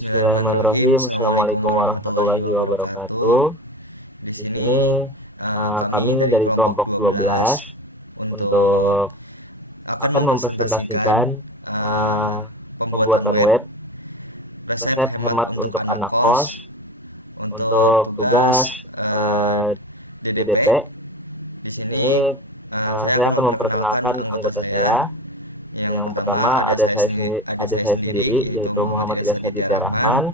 Bismillahirrahmanirrahim. Assalamualaikum warahmatullahi wabarakatuh. Di sini kami dari kelompok 12 untuk akan mempresentasikan eh, pembuatan web, resep hemat untuk anak kos, untuk tugas DDP. Di sini saya akan memperkenalkan anggota saya. Yang pertama ada saya sendiri yaitu Muhammad Ilyas Aditya Rahman.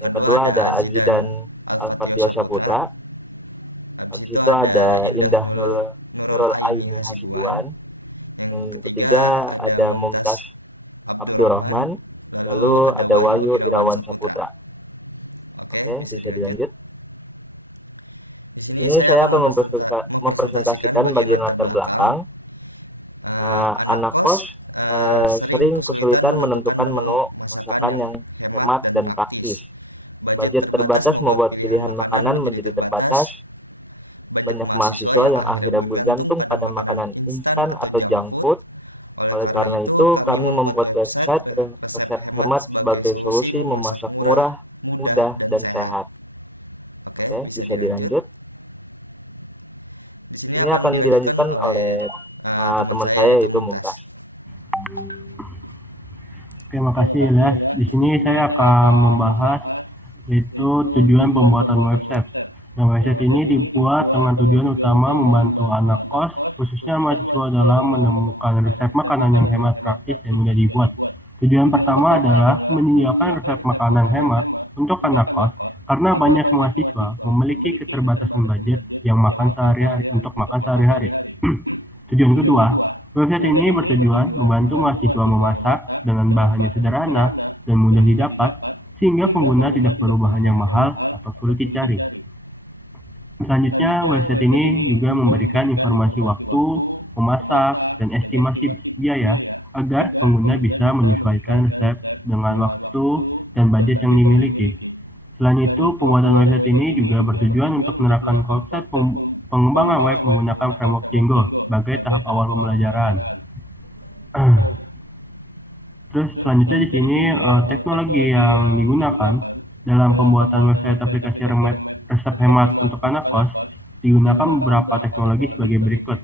Yang kedua ada Azidan Al-Fatihah Saputra. Habis itu ada Indah Nurul Aini Hasibuan. Yang ketiga ada Mumtaz Abdurrahman. Lalu ada Wahyu Irawan Saputra. Oke, bisa dilanjut. Di sini saya akan mempresentasikan bagian latar belakang. Anak kos sering kesulitan menentukan menu masakan yang hemat dan praktis. Budget terbatas membuat pilihan makanan menjadi terbatas. Banyak mahasiswa yang akhirnya bergantung pada makanan instan atau junk food. Oleh karena itu, kami membuat website resep hemat sebagai solusi memasak murah, mudah, dan sehat. Oke, bisa dilanjut. Di sini akan dilanjutkan oleh teman saya yaitu Mumtaz. Terima kasih Ilyas. Di sini saya akan membahas yaitu tujuan pembuatan website. Nah, website ini dibuat dengan tujuan utama membantu anak kos, khususnya mahasiswa dalam menemukan resep makanan yang hemat, praktis, dan mudah dibuat. Tujuan pertama adalah menyediakan resep makanan hemat untuk anak kos karena banyak mahasiswa memiliki keterbatasan budget yang makan sehari-hari. Tujuan kedua, website ini bertujuan membantu mahasiswa memasak dengan bahan yang sederhana dan mudah didapat, sehingga pengguna tidak perlu bahan yang mahal atau sulit dicari. Selanjutnya, website ini juga memberikan informasi waktu, memasak, dan estimasi biaya agar pengguna bisa menyesuaikan resep dengan waktu dan budget yang dimiliki. Selain itu, pembuatan website ini juga bertujuan untuk menerapkan konsep pengembangan web menggunakan framework Django sebagai tahap awal pembelajaran. Terus selanjutnya di sini teknologi yang digunakan dalam pembuatan website aplikasi resep hemat untuk anak kos digunakan beberapa teknologi sebagai berikut.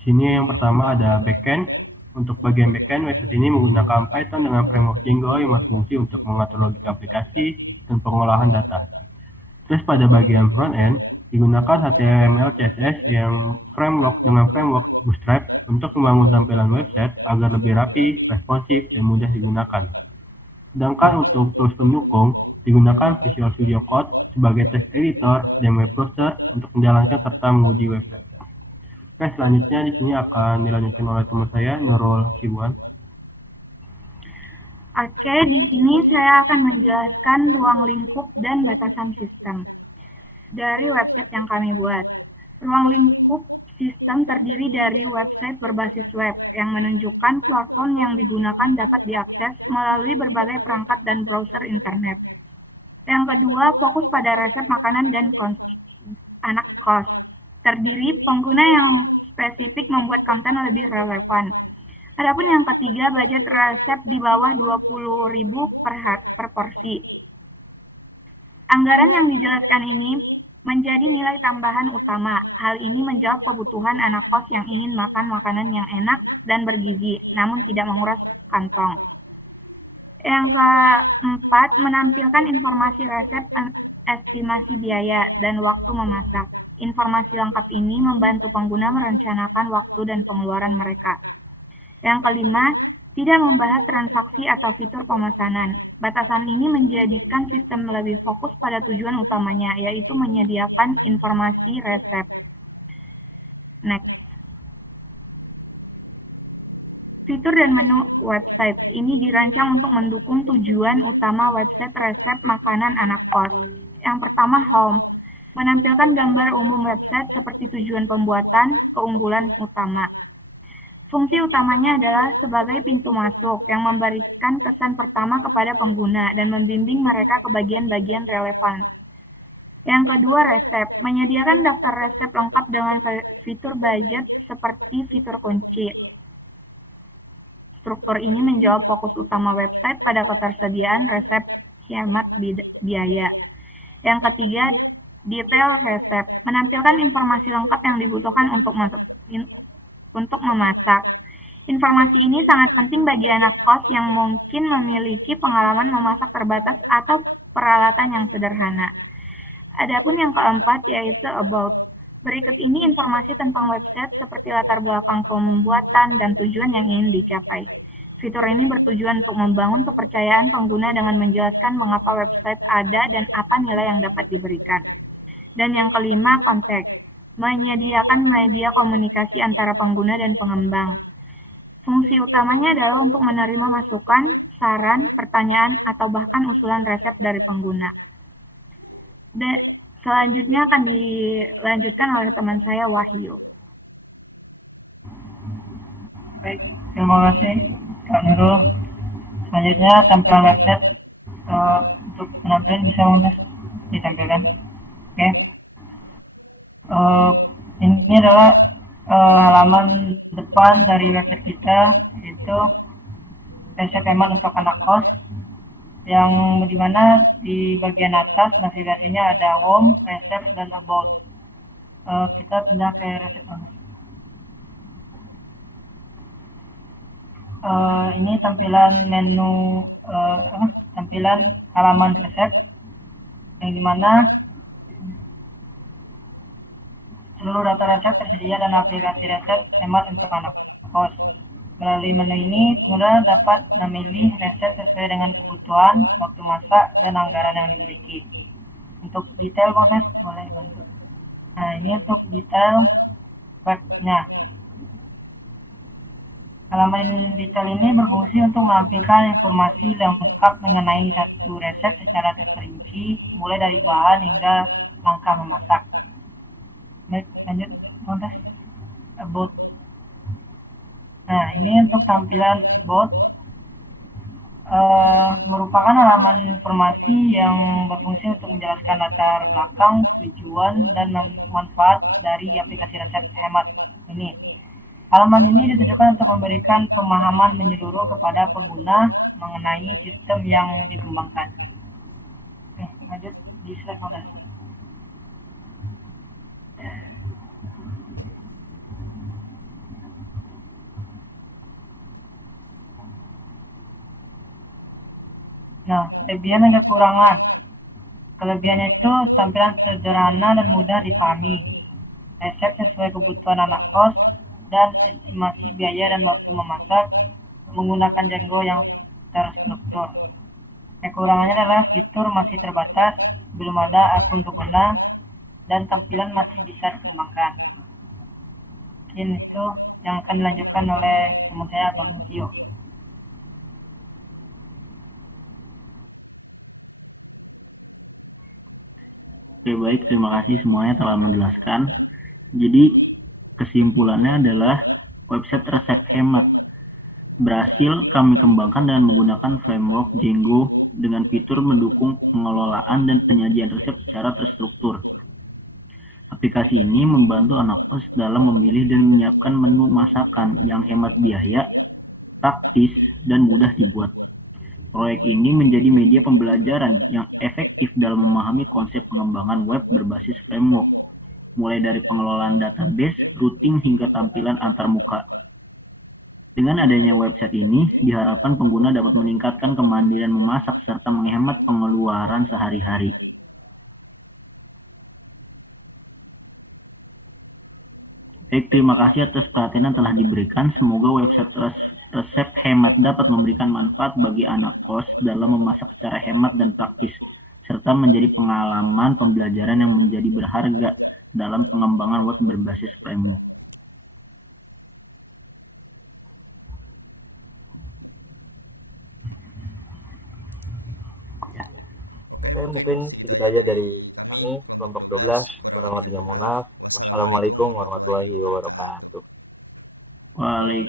Di sini yang pertama ada backend. Untuk bagian backend, website ini menggunakan Python dengan framework Django yang berfungsi untuk mengatur logika aplikasi dan pengolahan data. Terus pada bagian front-end, digunakan HTML, CSS yang framework dengan framework Bootstrap untuk membangun tampilan website agar lebih rapi, responsif, dan mudah digunakan. Sedangkan untuk tools pendukung, digunakan Visual Studio Code sebagai text editor dan web browser untuk menjalankan serta menguji website. Oke, selanjutnya di sini akan dilanjutkan oleh teman saya, Nurul Hasibuan. Oke, di sini saya akan menjelaskan ruang lingkup dan batasan sistem dari website yang kami buat. Ruang lingkup sistem terdiri dari website berbasis web yang menunjukkan platform yang digunakan dapat diakses melalui berbagai perangkat dan browser internet. Yang kedua, fokus pada resep makanan dan anak kos. Terdiri pengguna yang spesifik membuat konten lebih relevan. Adapun yang ketiga, budget resep di bawah 20.000 per porsi. Anggaran yang dijelaskan ini menjadi nilai tambahan utama. Hal ini menjawab kebutuhan anak kos yang ingin makan makanan yang enak dan bergizi, namun tidak menguras kantong. Yang keempat, menampilkan informasi resep, estimasi biaya, dan waktu memasak. Informasi lengkap ini membantu pengguna merencanakan waktu dan pengeluaran mereka. Yang kelima, tidak membahas transaksi atau fitur pemesanan. Batasan ini menjadikan sistem lebih fokus pada tujuan utamanya, yaitu menyediakan informasi resep. Next. Fitur dan menu website ini dirancang untuk mendukung tujuan utama website resep makanan anak kos. Yang pertama, home. Menampilkan gambar umum website seperti tujuan pembuatan, keunggulan utama. Fungsi utamanya adalah sebagai pintu masuk yang memberikan kesan pertama kepada pengguna dan membimbing mereka ke bagian-bagian relevan. Yang kedua, resep. Menyediakan daftar resep lengkap dengan fitur budget seperti fitur kunci. Struktur ini menjawab fokus utama website pada ketersediaan resep hemat biaya. Yang ketiga, detail resep. Menampilkan informasi lengkap yang dibutuhkan untuk memasak. Informasi ini sangat penting bagi anak kos yang mungkin memiliki pengalaman memasak terbatas atau peralatan yang sederhana. Adapun yang keempat yaitu about. Berikut ini informasi tentang website seperti latar belakang pembuatan dan tujuan yang ingin dicapai. Fitur ini bertujuan untuk membangun kepercayaan pengguna dengan menjelaskan mengapa website ada dan apa nilai yang dapat diberikan. Dan yang kelima, konteks. Menyediakan media komunikasi antara pengguna dan pengembang. Fungsi utamanya adalah untuk menerima masukan, saran, pertanyaan, atau bahkan usulan resep dari pengguna. Dan selanjutnya akan dilanjutkan oleh teman saya, Wahyu. Baik, terima kasih Kak Nurul. Selanjutnya tampilan website untuk penampilan bisa ditampilkan. Oke. Ini adalah halaman depan dari website kita, yaitu resep hemat untuk anak kos, yang dimana di bagian atas navigasinya ada home, resep, dan about. Kita pindah ke resep. Ini tampilan menu, tampilan halaman resep, yang dimana seluruh data resep tersedia dan aplikasi resep hemat untuk anak kos. Melalui menu ini, pengguna dapat memilih resep sesuai dengan kebutuhan, waktu masak, dan anggaran yang dimiliki. Untuk detail kontes, boleh bantu. Nah, ini untuk detail webnya. Halaman detail ini berfungsi untuk menampilkan informasi lengkap mengenai satu resep secara terperinci, mulai dari bahan hingga langkah memasak. Baik, lanjut kontes. About. Nah, ini untuk tampilan about, merupakan halaman informasi yang berfungsi untuk menjelaskan latar belakang, tujuan, dan manfaat dari aplikasi resep hemat ini. Halaman ini ditujukan untuk memberikan pemahaman menyeluruh kepada pengguna mengenai sistem yang dikembangkan. Oke, lanjut di slide kontes. Nah, kelebihan dan kekurangan. Kelebihannya itu tampilan sederhana dan mudah dipahami, resep sesuai kebutuhan anak kos, dan estimasi biaya dan waktu memasak menggunakan Django yang terstruktur. Kekurangannya adalah fitur masih terbatas, belum ada akun pengguna, dan tampilan masih bisa dikembangkan. Mungkin itu yang akan dilanjutkan oleh teman saya, Bang Tio. Oke, baik, terima kasih semuanya telah menjelaskan. Jadi kesimpulannya adalah website resep hemat berhasil kami kembangkan dengan menggunakan framework Django dengan fitur mendukung pengelolaan dan penyajian resep secara terstruktur. Aplikasi ini membantu anak kos dalam memilih dan menyiapkan menu masakan yang hemat biaya, praktis, dan mudah dibuat. Proyek ini menjadi media pembelajaran yang efektif dalam memahami konsep pengembangan web berbasis framework, mulai dari pengelolaan database, routing, hingga tampilan antarmuka. Dengan adanya website ini, diharapkan pengguna dapat meningkatkan kemandirian memasak serta menghemat pengeluaran sehari-hari. Baik, terima kasih atas perhatian yang telah diberikan. Semoga website resep hemat dapat memberikan manfaat bagi anak kos dalam memasak secara hemat dan praktis, serta menjadi pengalaman pembelajaran yang menjadi berharga dalam pengembangan web berbasis framework. Oke, mungkin segitu aja dari kami, kelompok 12. Kurang lebihnya mohon maaf. Wassalamualaikum warahmatullahi wabarakatuh. Waalaikumsalam.